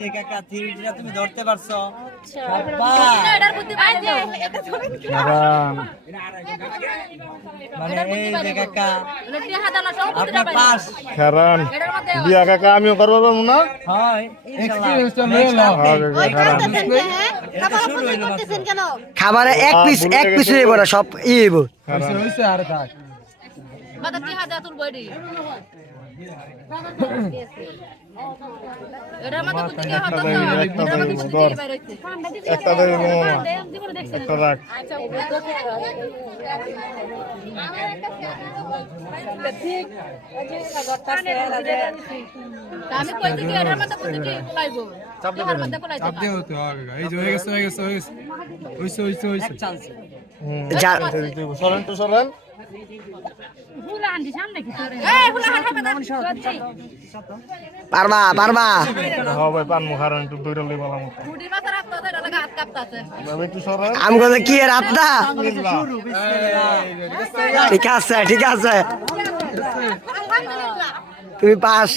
কাকা থ্রিডিটা তুমি ধরতে পারছো? মানে এই যে কাকা আপনার পাস কারণ বিয়া কাকা আমিও করবো পারবো না। হয় খাবারে এক পিস হইব না, সব ই হইব। একটা দেবো না, একটা রাখ। সরেন তো সরেন। পারবা পারবা হবে পান মুখারণ একটু দৌড়ে লই বলা মতো। একটু সরেন। আমি কথা কি এর আপনা? ঠিক আছে ঠিক আছে, তুমি পাস।